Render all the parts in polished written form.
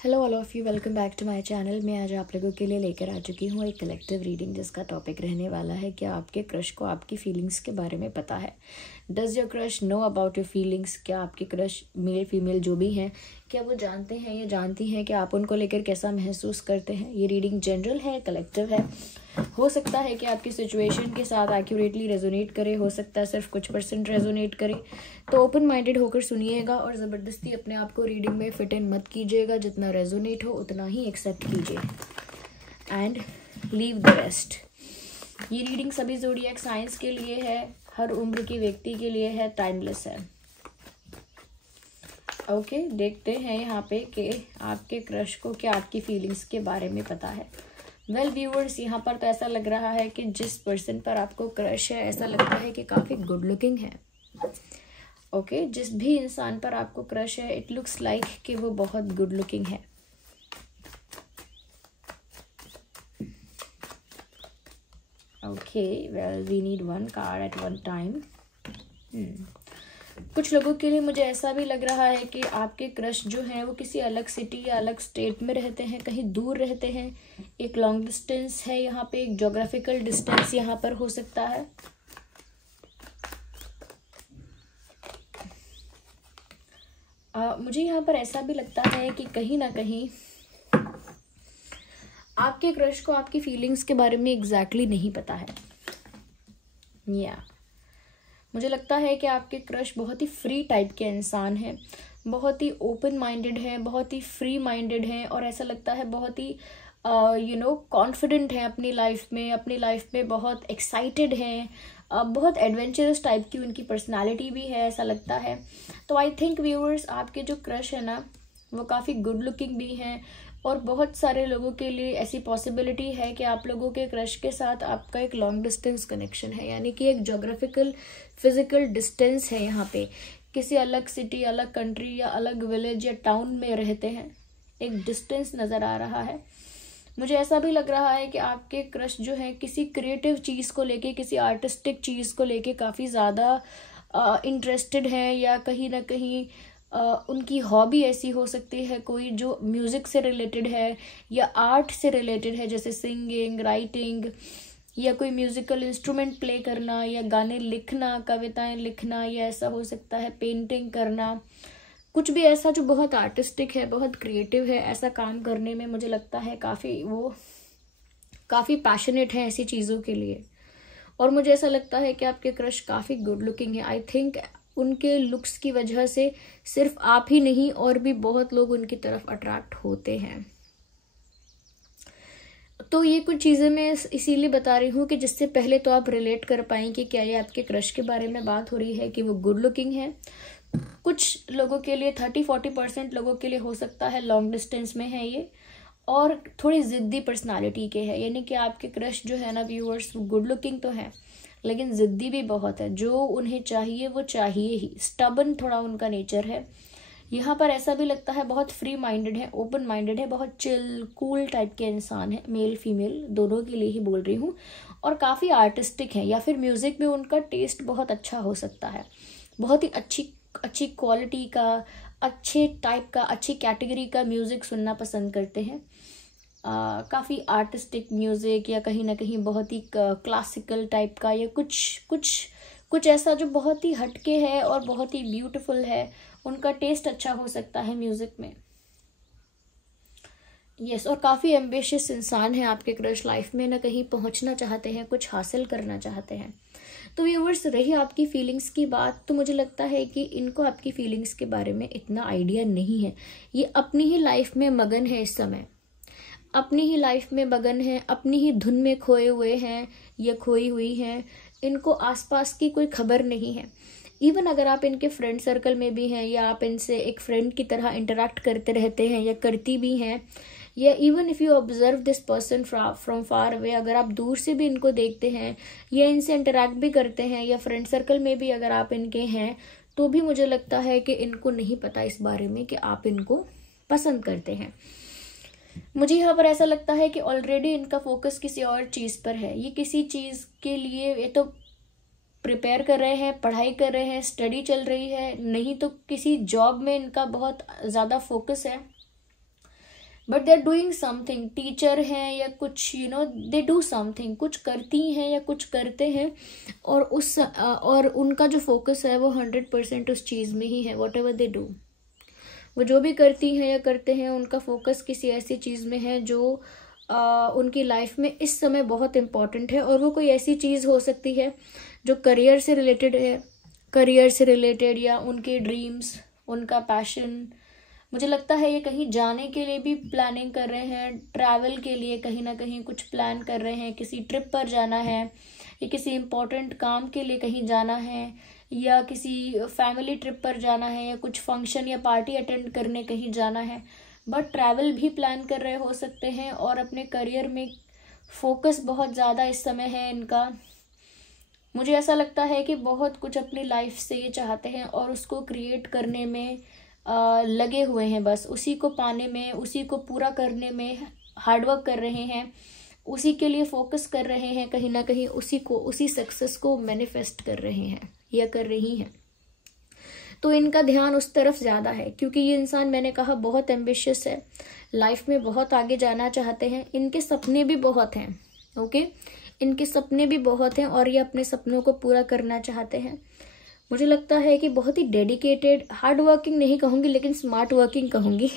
Hello all of you, welcome back to my channel. मैं आज आप लोगों के लिए लेकर आ चुकी हूँ एक कलेक्टिव रीडिंग जिसका टॉपिक रहने वाला है क्या आपके क्रश को आपकी फीलिंग्स के बारे में पता है। Does your crush no about your feelings. क्या आपके क्रश मेल फीमेल जो भी हैं क्या वो जानते हैं या जानती हैं कि आप उनको लेकर कैसा महसूस करते हैं। ये रीडिंग जनरल है, कलेक्टिव है। हो सकता है कि आपकी सिचुएशन के साथ एक्यूरेटली रेजोनेट करे, हो सकता है सिर्फ कुछ % रेजोनेट करे। तो ओपन माइंडेड होकर सुनिएगा और ज़बरदस्ती अपने आप को रीडिंग में फिट इन मत कीजिएगा। जितना रेजोनेट हो उतना ही एक्सेप्ट कीजिए एंड लीव द रेस्ट। ये रीडिंग सभी ज़ोडिएक साइंस के लिए है, हर उम्र के व्यक्ति के लिए है, टाइमलेस है। ओके, देखते हैं यहाँ पे कि आपके क्रश को क्या आपकी फीलिंग्स के बारे में पता है। वेल व्यूअर्स, यहाँ पर तो ऐसा लग रहा है कि जिस पर्सन पर आपको क्रश है ऐसा लगता है कि काफ़ी गुड लुकिंग है। ओके, जिस भी इंसान पर आपको क्रश है इट लुक्स लाइक कि वो बहुत गुड लुकिंग है। Okay, well we need one card at one time. कुछ लोगों के लिए मुझे ऐसा भी लग रहा है कि आपके क्रश जो हैं वो किसी अलग सिटी या अलग स्टेट में रहते हैं, कहीं दूर रहते हैं। एक लॉन्ग डिस्टेंस है यहाँ पे, एक ज्योग्राफिकल डिस्टेंस यहाँ पर हो सकता है। मुझे यहाँ पर ऐसा भी लगता है कि कहीं ना कहीं आपके क्रश को आपकी फीलिंग्स के बारे में एग्जैक्टली नहीं पता है। मुझे लगता है कि आपके क्रश बहुत ही फ्री टाइप के इंसान हैं, बहुत ही ओपन माइंडेड हैं, बहुत ही फ्री माइंडेड हैं और ऐसा लगता है बहुत ही कॉन्फिडेंट हैं अपनी लाइफ में बहुत एक्साइटेड हैं, बहुत एडवेंचरस टाइप की उनकी पर्सनालिटी भी है, ऐसा लगता है। तो आई थिंक व्यूअर्स, आपके जो क्रश है ना वो काफ़ी गुड लुकिंग भी हैं और बहुत सारे लोगों के लिए ऐसी पॉसिबिलिटी है कि आप लोगों के क्रश के साथ आपका एक लॉन्ग डिस्टेंस कनेक्शन है, यानी कि एक ज्योग्राफिकल फिजिकल डिस्टेंस है। यहाँ पे किसी अलग सिटी, अलग कंट्री या अलग विलेज या टाउन में रहते हैं, एक डिस्टेंस नज़र आ रहा है। मुझे ऐसा भी लग रहा है कि आपके क्रश जो है किसी क्रिएटिव चीज़ को लेके, किसी आर्टिस्टिक चीज़ को लेके काफ़ी ज़्यादा इंटरेस्टेड हैं या कहीं ना कहीं उनकी हॉबी ऐसी हो सकती है कोई जो म्यूज़िक से रिलेटेड है या आर्ट से रिलेटेड है, जैसे सिंगिंग, राइटिंग या कोई म्यूज़िकल इंस्ट्रूमेंट प्ले करना या गाने लिखना, कविताएं लिखना, या ऐसा हो सकता है पेंटिंग करना। कुछ भी ऐसा जो बहुत आर्टिस्टिक है, बहुत क्रिएटिव है, ऐसा काम करने में मुझे लगता है वो काफ़ी पैशनेट है ऐसी चीज़ों के लिए। और मुझे ऐसा लगता है कि आपके क्रश काफ़ी गुड लुकिंग है। आई थिंक उनके लुक्स की वजह से सिर्फ आप ही नहीं और भी बहुत लोग उनकी तरफ अट्रैक्ट होते हैं। तो ये कुछ चीज़ें मैं इसीलिए बता रही हूँ कि जिससे पहले तो आप रिलेट कर पाएँ कि क्या ये आपके क्रश के बारे में बात हो रही है कि वो गुड लुकिंग है। कुछ लोगों के लिए 30-40% लोगों के लिए हो सकता है लॉन्ग डिस्टेंस में है ये, और थोड़ी ज़िद्दी पर्सनालिटी के है, यानी कि आपके क्रश जो है ना व्यूअर्स, गुड लुकिंग तो है लेकिन ज़िद्दी भी बहुत है। जो उन्हें चाहिए वो चाहिए ही, स्टबन थोड़ा उनका नेचर है। यहाँ पर ऐसा भी लगता है बहुत फ्री माइंडेड है, ओपन माइंडेड है, बहुत चिल कूल टाइप के इंसान है, मेल फीमेल दोनों के लिए ही बोल रही हूँ। और काफ़ी आर्टिस्टिक है या फिर म्यूज़िक में उनका टेस्ट बहुत अच्छा हो सकता है, बहुत ही अच्छी क्वालिटी का, अच्छे टाइप का, अच्छी कैटेगरी का म्यूज़िक सुनना पसंद करते हैं। काफ़ी आर्टिस्टिक म्यूज़िक या कहीं ना कहीं बहुत ही क्लासिकल टाइप का या कुछ ऐसा जो बहुत ही हटके है और बहुत ही ब्यूटीफुल है, उनका टेस्ट अच्छा हो सकता है म्यूज़िक में। यस, और काफ़ी एम्बिशियस इंसान है आपके क्रश, लाइफ में ना कहीं पहुंचना चाहते हैं, कुछ हासिल करना चाहते हैं। तो व्यूअर्स, रही आपकी फीलिंग्स की बात, तो मुझे लगता है कि इनको आपकी फीलिंग्स के बारे में इतना आइडिया नहीं है। ये अपनी ही लाइफ में मगन है, इस समय अपनी ही लाइफ में मगन है, अपनी ही धुन में खोए हुए हैं या खोई हुई हैं। इनको आसपास की कोई खबर नहीं है। इवन अगर आप इनके फ्रेंड सर्कल में भी हैं या आप इनसे एक फ्रेंड की तरह इंटरेक्ट करते रहते हैं या करती भी हैं, या even if you observe this person from far away, अगर आप दूर से भी इनको देखते हैं या इनसे इंटरेक्ट भी करते हैं या फ्रेंड सर्कल में भी अगर आप इनके हैं, तो भी मुझे लगता है कि इनको नहीं पता इस बारे में कि आप इनको पसंद करते हैं। मुझे यहाँ पर ऐसा लगता है कि ऑलरेडी इनका फोकस किसी और चीज़ पर है। ये किसी चीज़ के लिए ये तो प्रिपेयर कर रहे हैं, पढ़ाई कर रहे हैं, स्टडी चल रही है, नहीं तो किसी जॉब में इनका बहुत ज़्यादा फोकस है। But they are doing something, teacher हैं या कुछ दे डू समथिंग, कुछ करती हैं या कुछ करते हैं, और उनका जो फोकस है वो 100% उस चीज़ में ही है। वॉट एवर दे डू, वो जो भी करती हैं या करते हैं, उनका फोकस किसी ऐसी चीज़ में है जो उनकी लाइफ में इस समय बहुत इम्पॉर्टेंट है। और वो कोई ऐसी चीज़ हो सकती है जो करियर से रिलेटेड है, करियर से रिलेटेड या उनके ड्रीम्स, उनका पैशन। मुझे लगता है ये कहीं जाने के लिए भी प्लानिंग कर रहे हैं, ट्रैवल के लिए कहीं ना कहीं कुछ प्लान कर रहे हैं, किसी ट्रिप पर जाना है या किसी इम्पोर्टेंट काम के लिए कहीं जाना है या किसी फैमिली ट्रिप पर जाना है या कुछ फंक्शन या पार्टी अटेंड करने कहीं जाना है। बट ट्रैवल भी प्लान कर रहे हो सकते हैं और अपने करियर में फोकस बहुत ज़्यादा इस समय है इनका। मुझे ऐसा लगता है कि बहुत कुछ अपनी लाइफ से ये चाहते हैं और उसको क्रिएट करने में लगे हुए हैं, बस उसी को पाने में, उसी को पूरा करने में हार्डवर्क कर रहे हैं, उसी के लिए फोकस कर रहे हैं, कहीं ना कहीं उसी सक्सेस को मैनिफेस्ट कर रहे हैं या कर रही हैं। तो इनका ध्यान उस तरफ ज़्यादा है क्योंकि ये इंसान, मैंने कहा, बहुत एम्बिशियस है, लाइफ में बहुत आगे जाना चाहते हैं, इनके सपने भी बहुत हैं। ओके, इनके सपने भी बहुत हैं और ये अपने सपनों को पूरा करना चाहते हैं। मुझे लगता है कि बहुत ही डेडिकेटेड, हार्ड वर्किंग नहीं कहूँगी लेकिन स्मार्ट वर्किंग कहूँगी,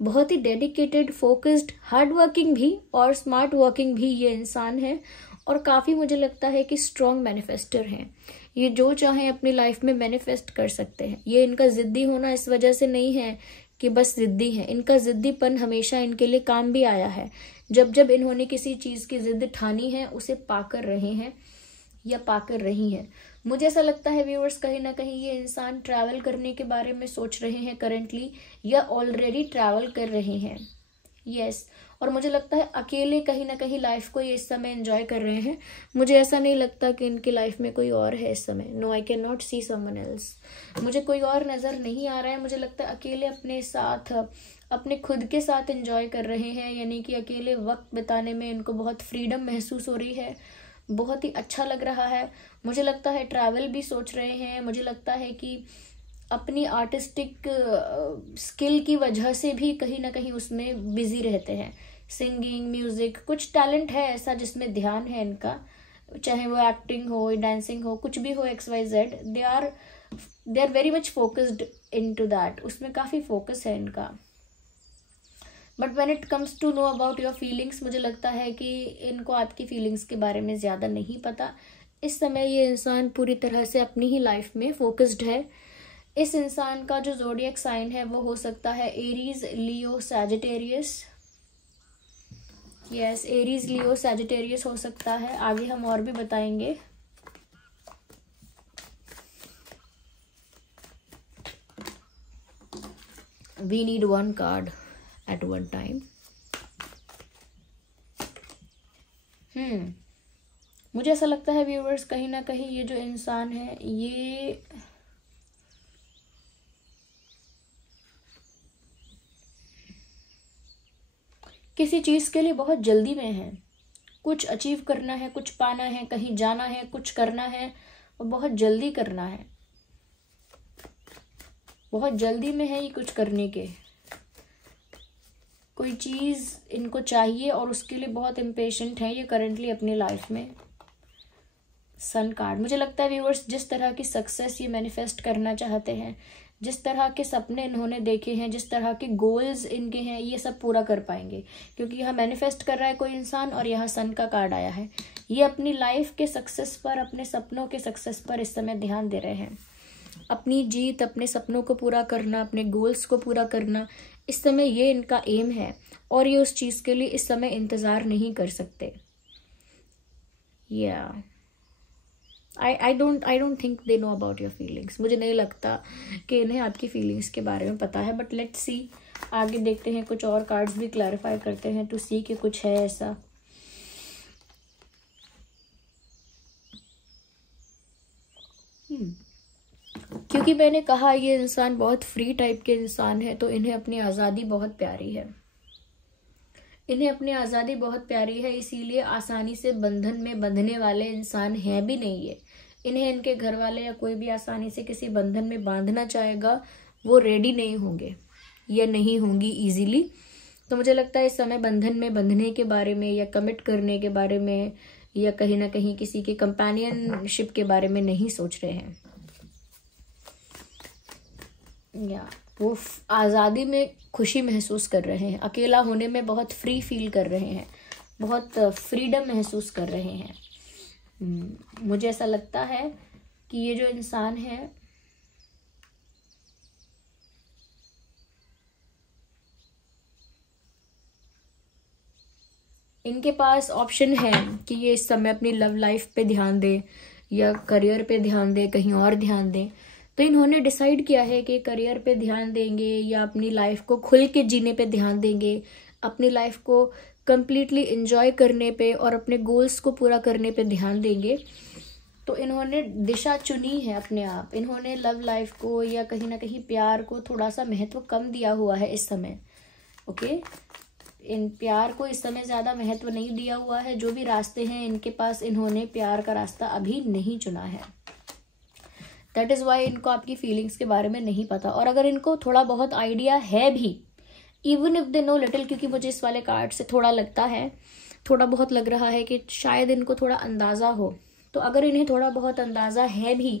बहुत ही डेडिकेटेड, फोकस्ड, हार्ड वर्किंग भी और स्मार्ट वर्किंग भी ये इंसान है। और काफ़ी मुझे लगता है कि स्ट्रॉन्ग मैनिफेस्टर हैं। ये जो चाहें अपनी लाइफ में मैनिफेस्ट कर सकते हैं। ये इनका ज़िद्दी होना इस वजह से नहीं है कि बस ज़िद्दी है, इनका ज़िद्दीपन हमेशा इनके लिए काम भी आया है। जब जब इन्होंने किसी चीज़ की ज़िद ठानी है उसे पाकर रहे हैं या पाकर रही हैं। मुझे ऐसा लगता है व्यूअर्स, कहीं ना कहीं ये इंसान ट्रैवल करने के बारे में सोच रहे हैं करंटली या ऑलरेडी ट्रैवल कर रहे हैं। यस, और मुझे लगता है अकेले कहीं ना कहीं लाइफ को ये इस समय एंजॉय कर रहे हैं। मुझे ऐसा नहीं लगता कि इनकी लाइफ में कोई और है इस समय। No, I can not see someone else. मुझे कोई और नज़र नहीं आ रहा है। मुझे लगता है अकेले अपने साथ, अपने खुद के साथ एंजॉय कर रहे हैं, यानी कि अकेले वक्त बिताने में इनको बहुत फ्रीडम महसूस हो रही है, बहुत ही अच्छा लग रहा है। मुझे लगता है ट्रैवल भी सोच रहे हैं। मुझे लगता है कि अपनी आर्टिस्टिक स्किल की वजह से भी कहीं ना कहीं उसमें बिजी रहते हैं। सिंगिंग, म्यूजिक, कुछ टैलेंट है ऐसा जिसमें ध्यान है इनका, चाहे वो एक्टिंग हो, डांसिंग हो, कुछ भी हो, XYZ, they are very much focused into that. उसमें काफ़ी फोकस है इनका। But when it comes to know about your feelings, मुझे लगता है कि इनको आपकी फीलिंग्स के बारे में ज़्यादा नहीं पता। इस समय ये इंसान पूरी तरह से अपनी ही लाइफ में फोकस्ड है। इस इंसान का जो ज़ोडिएक साइन है वो हो सकता है Aries, Leo, Sagittarius. Yes, Aries, Leo, Sagittarius हो सकता है। आगे हम और भी बताएंगे। We need one card at one time. मुझे ऐसा लगता है व्यूअर्स, कहीं ना कहीं ये जो इंसान है ये किसी चीज़ के लिए बहुत जल्दी में है। कुछ अचीव करना है, कुछ पाना है, कहीं जाना है, कुछ करना है और बहुत जल्दी करना है। बहुत जल्दी में है ये कुछ करने के। कोई चीज़ इनको चाहिए और उसके लिए बहुत इम्पेशेंट है ये करंटली अपनी लाइफ में। सन कार्ड, मुझे लगता है व्यूअर्स, जिस तरह की सक्सेस ये मैनिफेस्ट करना चाहते हैं, जिस तरह के सपने इन्होंने देखे हैं, जिस तरह के गोल्स इनके हैं, ये सब पूरा कर पाएंगे। क्योंकि यहाँ मैनिफेस्ट कर रहा है कोई इंसान और यहाँ सन का कार्ड आया है। ये अपनी लाइफ के सक्सेस पर, अपने सपनों के सक्सेस पर इस समय ध्यान दे रहे हैं। अपनी जीत, अपने सपनों को पूरा करना, अपने गोल्स को पूरा करना, इस समय ये इनका एम है और ये उस चीज़ के लिए इस समय इंतज़ार नहीं कर सकते। या I don't think they know about your feelings. मुझे नहीं लगता कि इन्हें आपकी फीलिंग्स के बारे में पता है। बट लेट्स सी, आगे देखते हैं, कुछ और कार्ड्स भी क्लैरिफाई करते हैं टू सी कि कुछ है ऐसा। क्योंकि मैंने कहा ये इंसान बहुत फ्री टाइप के इंसान है, तो इन्हें अपनी आज़ादी बहुत प्यारी है। इन्हें अपनी आज़ादी बहुत प्यारी है, इसीलिए आसानी से बंधन में बंधने वाले इंसान हैं भी नहीं है। इन्हें इनके घर वाले या कोई भी आसानी से किसी बंधन में बांधना चाहेगा, वो रेडी नहीं होंगे या नहीं होंगी इजीली। तो मुझे लगता है इस समय बंधन में बंधने के बारे में या कमिट करने के बारे में या कहीं ना कहीं किसी के कंपेनियनशिप के बारे में नहीं सोच रहे हैं। या वो आज़ादी में खुशी महसूस कर रहे हैं, अकेला होने में बहुत फ्री फील कर रहे हैं, बहुत फ्रीडम महसूस कर रहे हैं। मुझे ऐसा लगता है कि ये जो इंसान है इनके पास ऑप्शन है कि ये इस समय अपनी लव लाइफ पे ध्यान दें या करियर पे ध्यान दें, कहीं और ध्यान दें। तो इन्होंने डिसाइड किया है कि करियर पे ध्यान देंगे या अपनी लाइफ को खुल के जीने पे ध्यान देंगे, अपनी लाइफ को कंप्लीटली एंजॉय करने पे और अपने गोल्स को पूरा करने पे ध्यान देंगे। तो इन्होंने दिशा चुनी है अपने आप। इन्होंने लव लाइफ को या कहीं ना कहीं प्यार को थोड़ा सा महत्व कम दिया हुआ है इस समय। ओके, इन प्यार को इस समय ज़्यादा महत्व नहीं दिया हुआ है। जो भी रास्ते हैं इनके पास, इन्होंने प्यार का रास्ता अभी नहीं चुना है। दैट इज़ वाई इनको आपकी फीलिंग्स के बारे में नहीं पता। और अगर इनको थोड़ा बहुत आइडिया है भी, even if they know little, क्योंकि मुझे इस वाले कार्ड से थोड़ा लगता है, थोड़ा बहुत लग रहा है कि शायद इनको थोड़ा अंदाज़ा हो। तो अगर इन्हें थोड़ा बहुत अंदाज़ा है भी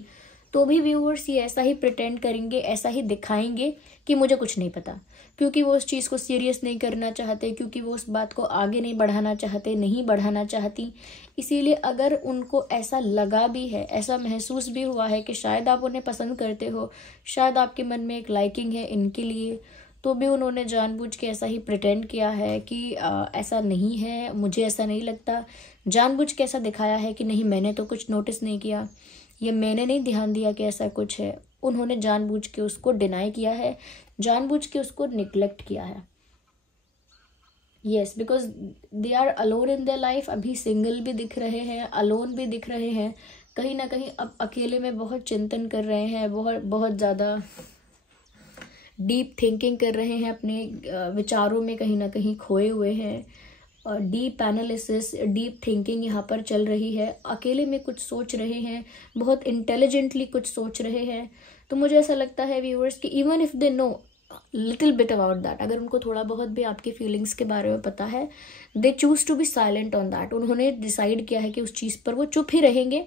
तो भी व्यूअर्स ये ऐसा ही प्रिटेंड करेंगे, ऐसा ही दिखाएंगे कि मुझे कुछ नहीं पता, क्योंकि वो उस चीज़ को सीरियस नहीं करना चाहते, क्योंकि वो उस बात को आगे नहीं बढ़ाना चाहते, नहीं बढ़ाना चाहती। इसीलिए अगर उनको ऐसा लगा भी है, ऐसा महसूस भी हुआ है कि शायद आप उन्हें पसंद करते हो, शायद आपके मन में एक लाइकिंग है इनके लिए, तो भी उन्होंने जानबूझ के ऐसा ही प्रिटेंड किया है कि ऐसा नहीं है, मुझे ऐसा नहीं लगता। जानबूझ के ऐसा दिखाया है कि नहीं, मैंने तो कुछ नोटिस नहीं किया, ये मैंने नहीं ध्यान दिया कि ऐसा कुछ है। उन्होंने जानबूझ के उसको डिनाई किया है, जानबूझ के उसको निग्लेक्ट किया है। Yes, because they are alone in their life. अभी सिंगल भी दिख रहे हैं, अलोन भी दिख रहे हैं, कहीं ना कहीं अब अकेले में बहुत चिंतन कर रहे हैं, बहुत बहुत ज़्यादा डीप थिंकिंग कर रहे हैं, अपने विचारों में कहीं ना कहीं खोए हुए हैं। और डीप एनालिसिस, डीप थिंकिंग यहाँ पर चल रही है। अकेले में कुछ सोच रहे हैं, बहुत इंटेलिजेंटली कुछ सोच रहे हैं। तो मुझे ऐसा लगता है व्यूअर्स कि even if they know little bit about that, अगर उनको थोड़ा बहुत भी आपकी फीलिंग्स के बारे में पता है, they choose to be silent on that. उन्होंने डिसाइड किया है कि उस चीज़ पर वो चुप ही रहेंगे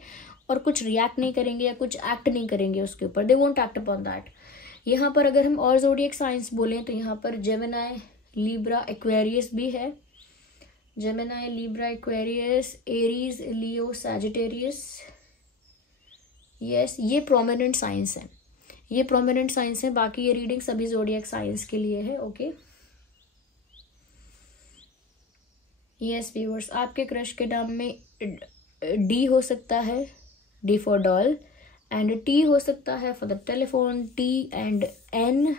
और कुछ रिएक्ट नहीं करेंगे या कुछ एक्ट नहीं करेंगे उसके ऊपर। They won't act upon that. यहाँ पर अगर हम और ज़ोडिएक साइंस बोलें तो यहाँ पर जेमिनाई, लिब्रा, एक्वेरियस भी है। Gemini, Libra, Aquarius, Aries, Leo, Sagittarius. Yes, ये प्रोमिनेंट साइंस है, ये प्रोमिनेंट साइंस है। बाकी ये रीडिंग सभी ज़ोडिएक साइंस के लिए है। ओके, यस व्यूअर्स, आपके क्रश के नाम में डी हो सकता है, D for doll, and T हो सकता है for the telephone, T and N,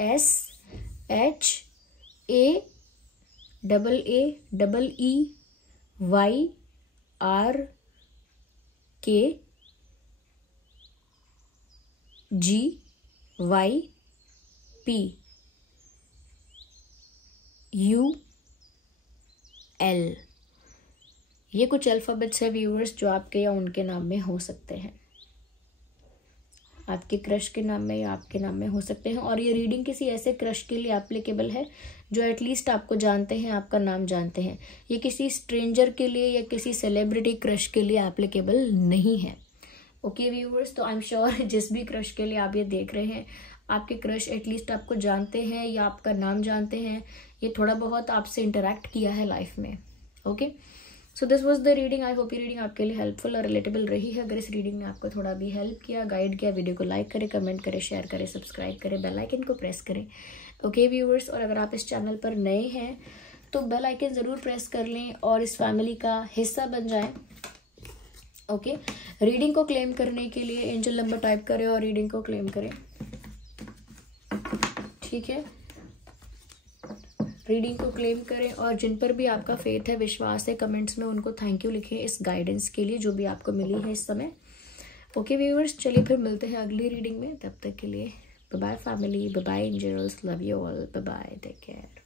S, H, A, double A, double E, Y, R, K, G, Y, P, U, L. ये कुछ अल्फ़ाबेट्स है व्यूअर्स जो आपके या उनके नाम में हो सकते हैं, आपके क्रश के नाम में या आपके नाम में हो सकते हैं। और ये रीडिंग किसी ऐसे क्रश के लिए एप्लीकेबल है जो एटलीस्ट आपको जानते हैं, आपका नाम जानते हैं। ये किसी स्ट्रेंजर के लिए या किसी सेलिब्रिटी क्रश के लिए एप्लीकेबल नहीं है। ओके व्यूअर्स, तो आई एम श्योर जिस भी क्रश के लिए आप ये देख रहे हैं, आपके क्रश एटलीस्ट आपको जानते हैं या आपका नाम जानते हैं, ये थोड़ा बहुत आपसे इंटरेक्ट किया है लाइफ में। Okay, so this was the reading. I hope ये रीडिंग आपके लिए हेल्पफुल और रिलेटेबल रही है। अगर इस रीडिंग ने आपको थोड़ा भी हेल्प किया, गाइड किया, वीडियो को लाइक करें, कमेंट करें, शेयर करें, सब्सक्राइब करें, बेल आइकन को प्रेस करें। ओके व्यूअर्स, और अगर आप इस चैनल पर नए हैं तो बेल आइकन ज़रूर प्रेस कर लें और इस फैमिली का हिस्सा बन जाएं। ओके, रीडिंग को क्लेम करने के लिए एंजल नंबर टाइप करें और रीडिंग को क्लेम करें। ठीक है, रीडिंग को क्लेम करें और जिन पर भी आपका फेथ है, विश्वास है, कमेंट्स में उनको थैंक यू लिखें इस गाइडेंस के लिए जो भी आपको मिली है इस समय। ओके व्यूअर्स, चलिए फिर मिलते हैं अगली रीडिंग में। तब तक के लिए bye bye family, bye bye angels, love you all, bye bye, take care.